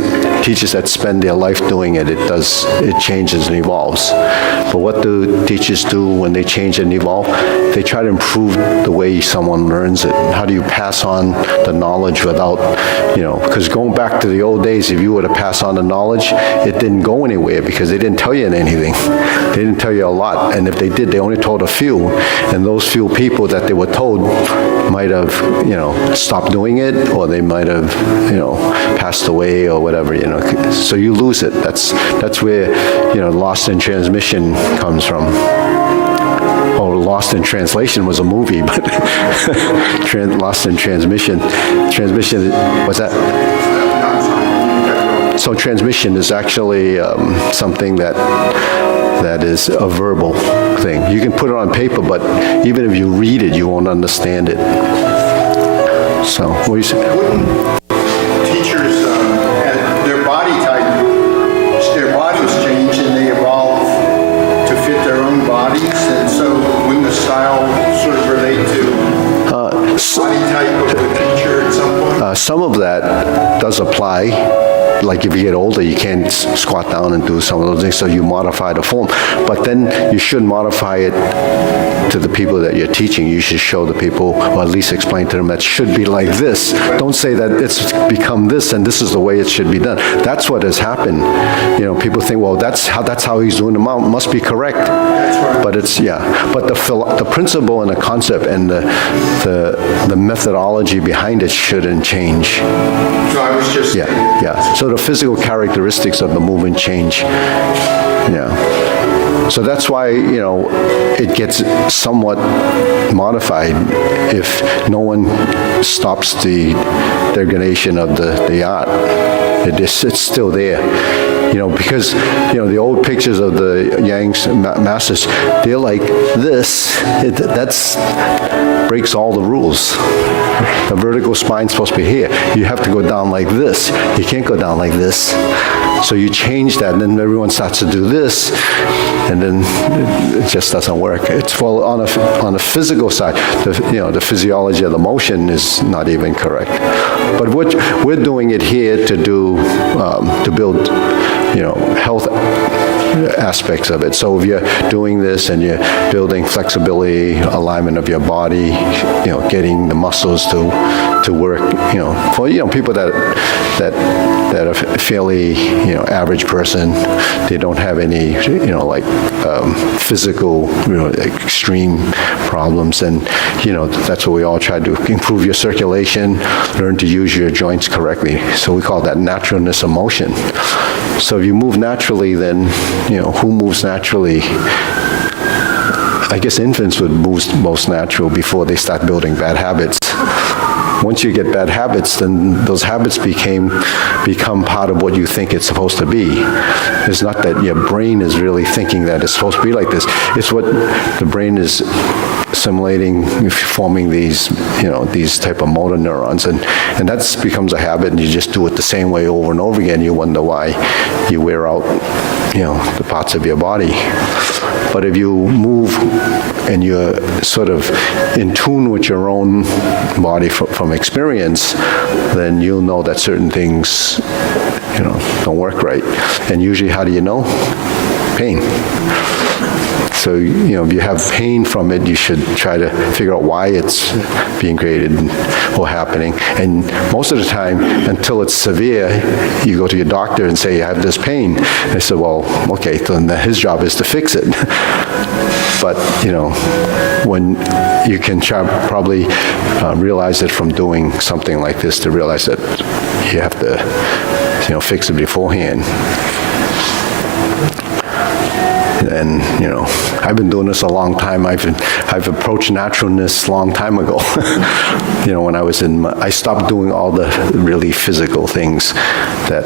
teachers that spend their life doing it, it changes and evolves. But what do teachers do when they change and evolve? They try to improve the way someone learns it. How do you pass on the knowledge without, because going back to the old days, if you were to pass on the knowledge, it didn't go anywhere because they didn't tell you anything. They didn't tell you a lot. And if they did, they only told a few. And those few people that they were told might have, stopped doing it, or they might have, passed away or whatever, So you lose it. That's where, lost in transmission comes from. Oh, Lost in Translation was a movie, but Lost in Transmission. Transmission, what's that? So transmission is actually something that is a verbal thing. You can put it on paper, but even if you read it, you won't understand it. So, what do you say? Wouldn't teachers, their body type, their bodies change and they evolve to fit their own bodies, and so wouldn't the style sort of relate to body type of the teacher at some point? Some of that does apply. Like if you get older, you can't squat down and do some of those things, so you modify the form. But then you should modify it to the people that you're teaching. You should show the people, or at least explain to them that should be like this. Don't say that it's become this and this is the way it should be done. That's what has happened. People think, well, that's how he's doing the mount. Must be correct. But it's, But the principle and the concept and the methodology behind it shouldn't change. So I was just... Yeah. So the physical characteristics of the movement change. Yeah. So that's why, it gets somewhat modified if no one stops the degradation of the art. It's still there. Because, the old pictures of the Yang's masters, they're like this. That's breaks all the rules. The vertical spine's supposed to be here. You have to go down like this. You can't go down like this. So you change that, and then everyone starts to do this, and then it just doesn't work. It's on a physical side, the physiology of the motion is not even correct. But we're doing it here to build, health aspects of it. So if you're doing this and you're building flexibility, alignment of your body, getting the muscles to work, for people that are fairly, average person, they don't have any, physical, extreme problems, and that's what we all try to do: improve your circulation, learn to use your joints correctly. So we call that naturalness of motion. So if you move naturally, then who moves naturally? I guess infants would move most natural before they start building bad habits. Once you get bad habits, then those habits become part of what you think it's supposed to be. It's not that your brain is really thinking that it's supposed to be like this. It's what the brain is assimilating, forming these type of motor neurons, and that becomes a habit, and you just do it the same way over and over again. You wonder why you wear out, the parts of your body. But if you move and you're sort of in tune with your own body from experience, then you'll know that certain things, don't work right. And usually, how do you know? Pain. So, if you have pain from it, you should try to figure out why it's being created or happening. And most of the time, until it's severe, you go to your doctor and say, I have this pain. They say, well, okay, then his job is to fix it. But, when you can probably realize it from doing something like this, to realize that you have to, fix it beforehand. And, I've been doing this a long time. I've approached naturalness a long time ago. When I stopped doing all the really physical things that,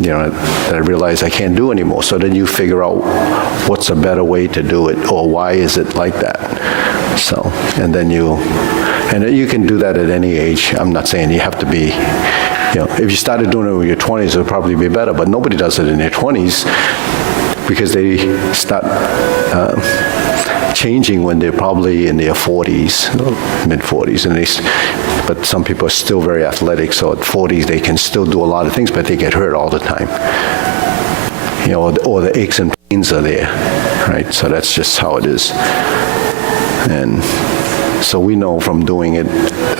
that I realized I can't do anymore. So then you figure out what's a better way to do it, or why is it like that. So, and then you can do that at any age. I'm not saying you have to be, if you started doing it in your 20s, it would probably be better, but nobody does it in their 20s because they start changing when they're probably in their 40s, mid-40s, but some people are still very athletic, so at 40s they can still do a lot of things, but they get hurt all the time. Or the aches and pains are there, right? So that's just how it is. And so we know from doing it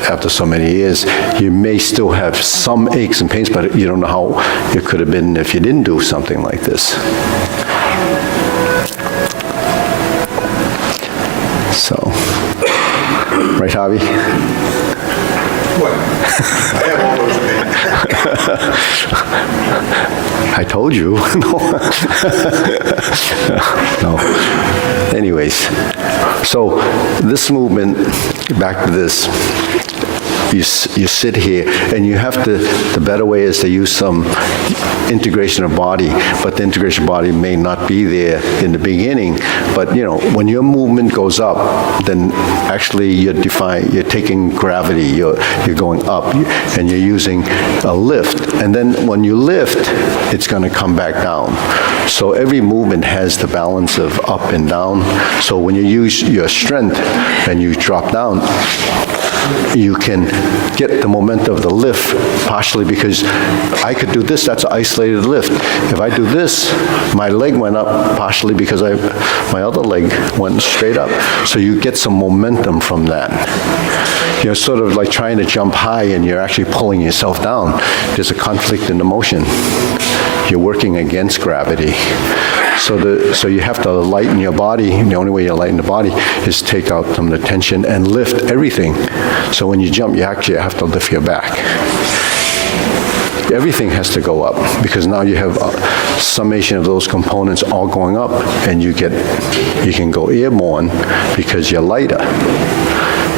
after so many years, you may still have some aches and pains, but you don't know how it could have been if you didn't do something like this. So, Right, Javi? What? I have all those opinions. I told you. No. Anyways, so this movement, back to this, you sit here, and you have to, the better way is to use some integration of body, but the integration of body may not be there in the beginning. But, you know, when your movement goes up, then actually you're taking gravity, you're going up, and you're using a lift. And then when you lift, it's going to come back down. So every movement has the balance of up and down. So when you use your strength and you drop down, you can get the momentum of the lift partially because I could do this, that's an isolated lift. If I do this, my leg went up partially because my other leg went straight up. So you get some momentum from that. You're sort of like trying to jump high and you're actually pulling yourself down. There's a conflict in the motion. You're working against gravity. So you have to lighten your body. The only way you lighten the body is take out some of the tension and lift everything. So when you jump, you actually have to lift your back. Everything has to go up because now you have a summation of those components all going up, and you can go airborne because you're lighter.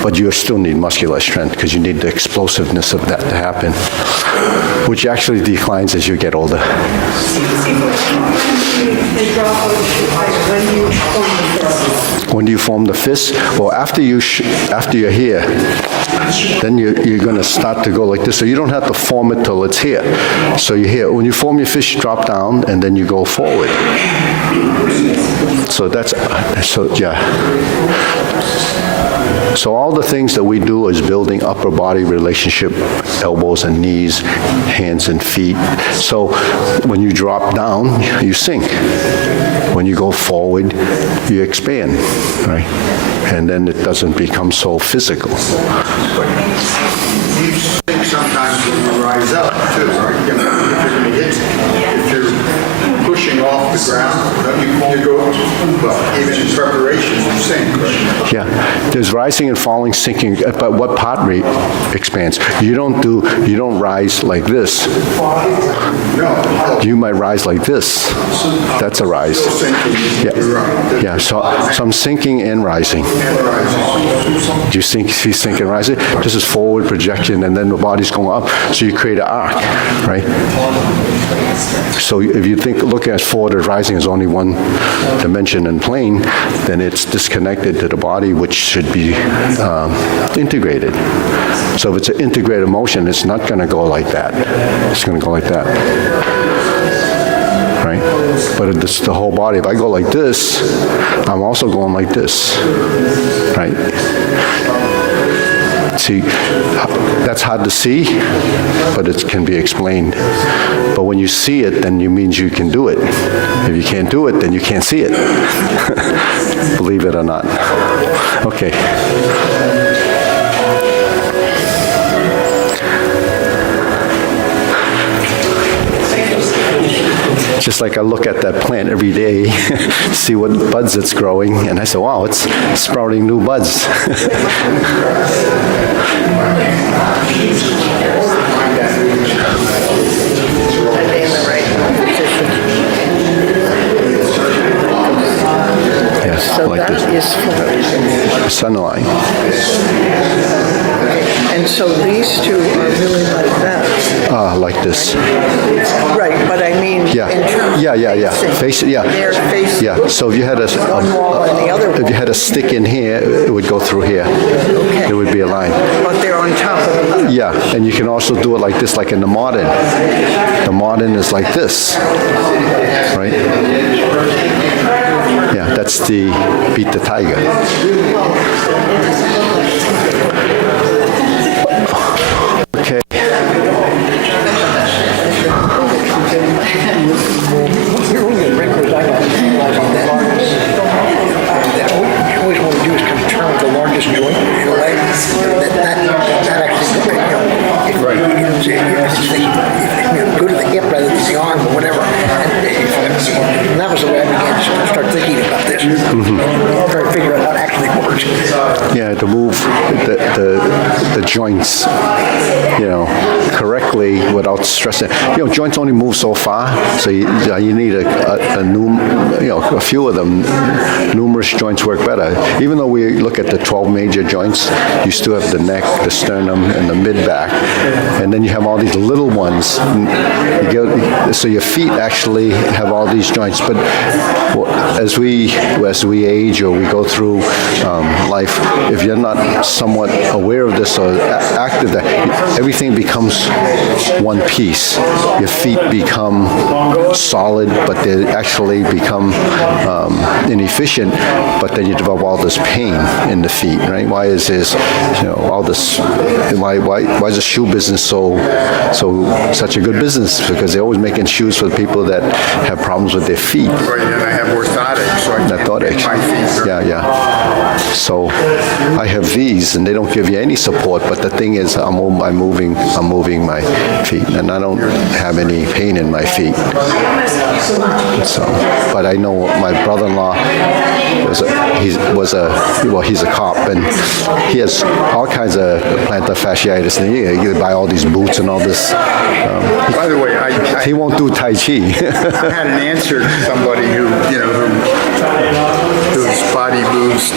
But you still need muscular strength because you need the explosiveness of that to happen, which actually declines as you get older. When do you form the fist? Well, after you're here, then you're going to start to go like this. So you don't have to form it till it's here. So you're here. When you form your fist, you drop down, and then you go forward. So all the things that we do is building upper body relationship, elbows and knees, hands and feet. So when you drop down, you sink. When you go forward, you expand, right? And then it doesn't become so physical. You sink sometimes when you rise up, too, right? If you're going to hit, if you're pushing off the ground, don't you go, well, even in preparation, you sink, right? Yeah, there's rising and falling, sinking, but what part rate expands? You don't rise like this. No. You might rise like this. That's a rise. Yeah, so I'm sinking and rising. Do you see sink and rising? This is forward projection, and then the body's going up, so you create an arc, right? So if you look at forward or rising as only one dimension and plane, then it's disconnected to the body, which should be integrated. So if it's an integrated motion, it's not going to go like that. It's going to go like that. Right? But it's the whole body. If I go like this, I'm also going like this. Right? See, that's hard to see, but it can be explained. But when you see it, then it means you can do it. If you can't do it, then you can't see it. Believe it or not. Okay. Just like I look at that plant every day, see what buds it's growing, and I say, wow, it's sprouting new buds. Yes, So like that this. is for, Sunline. and so these two are really like that. Like this. Right, but I mean, Yeah. in terms of Yeah. facing, Face it, yeah. they're facing Yeah, so if you had one wall and the other wall. if you had a stick in here, it would go through here. Okay. It would be a line. But they're on top of the other. Yeah, and you can also do it like this, like in the modern. The modern is like this, right? Yeah, that's the beat the tiger. Okay. You always want to do is kind of turn the largest joint, you know, right? That actually, go to the hip rather than the arm or whatever. And that was the way I began to start thinking about this. Trying to figure out how it actually works. joints, correctly without stressing. Joints only move so far, so you need a few of them. Numerous joints work better. Even though we look at the 12 major joints, you still have the neck, the sternum, and the mid-back. And then you have all these little ones. So your feet actually have all these joints. But as we age or we go through life, if you're not somewhat aware of this or active, that everything becomes one piece. Your feet become solid, but they actually become inefficient. But then you develop all this pain in the feet, right? Why is this, all this? Why is the shoe business such a good business? Because they're always making shoes for people that have problems with their feet. Right, and I have orthotics, so I can't bend my feet. Yeah. So I have these, and they don't give you any support. But the thing is, I'm moving my feet, and I don't have any pain in my feet. So, but I know my brother-in-law he's a cop, and he has all kinds of plantar fasciitis, and you buy all these boots and all this. By the way, He won't do Tai Chi. I had an answer to somebody whose body moves